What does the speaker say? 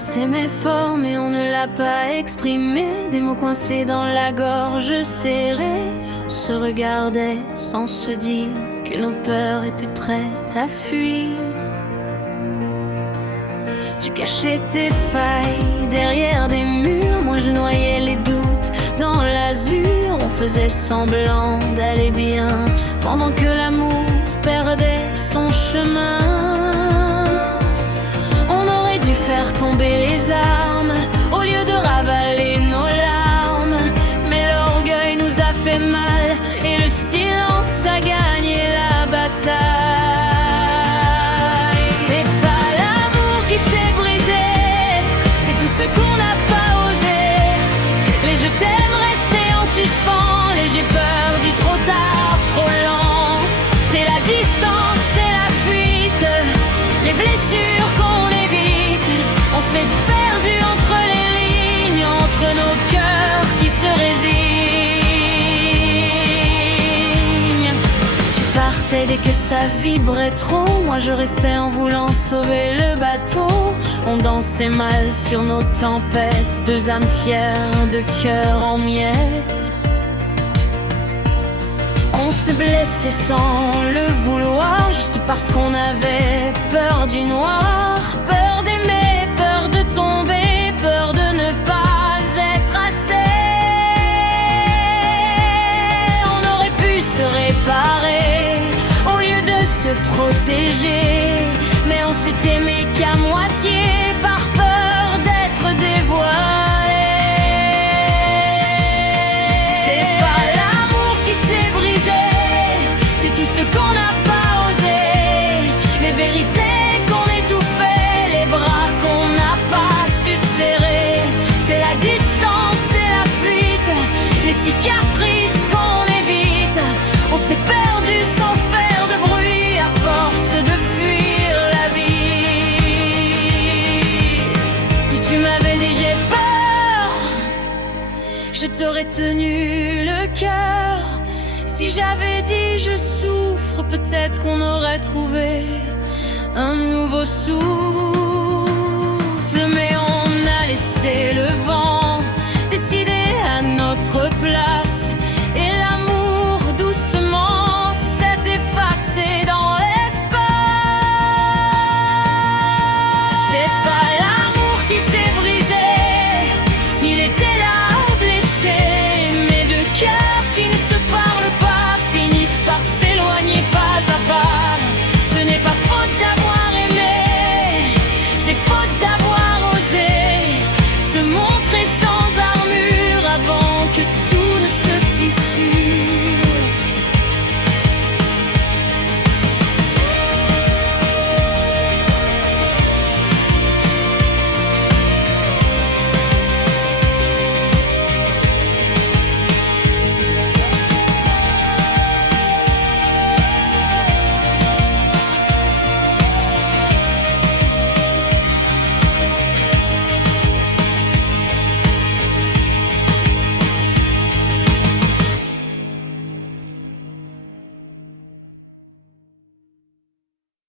s'aimait fort mais on ne l'a pas exprimé. Des mots coincés dans la gorge serrée. On se regardait sans se dire que nos peurs étaient prêtes à fuir. Tu cachais tes failles derrière des murs. Moi je noyais les doutes dans l'azur. On faisait semblant d'aller bien pendant que l'amour perdait son chemin. On aurait dû faire tomber les armes au lieu de ravaler nos larmes. Mais l'orgueil nous a fait mal et le silence a gagné la bataille. C'est pas l'amour qui s'est brisé, c'est tout ce qu'on n'a pas osé. Les je t'aime restés en suspens, les j'ai peur du trop tard, trop lent. C'est la distance, c'est la fuite, les blessures qu'on évite. On s'est perdu entre les lignes, entre nos cœurs qui se résignent. Tu partais dès que ça vibrait trop. Moi je restais en voulant sauver le bateau. On dansait mal sur nos tempêtes, deux âmes fières de cœur en miettes. On se blessait sans le vouloir, juste parce qu'on avait peur du noir. Peur d'aimer, peur de tomber, peur de ne pas être assez. On aurait pu se réparer au lieu de se protéger. Mais on s'est aimé qu'à moitié par peur d'être dévoilé. C'est pas l'amour qui s'est brisé, c'est tout ce qu'on n'a pas osé. Les vérités qu'on étouffait, les bras qu'on n'a pas su serrer. C'est la distance, c'est la fuite, les cicatrices qu'on évite. On s'est perdu sans faire de bruit à force de fuir la vie. Si tu m'avais dit j'ai peur, je t'aurais tenu le cœur. Si j'avais dit je souffre, peut-être qu'on aurait trouvé un nouveau souffle. Mais on a laissé le vent décider à notre place.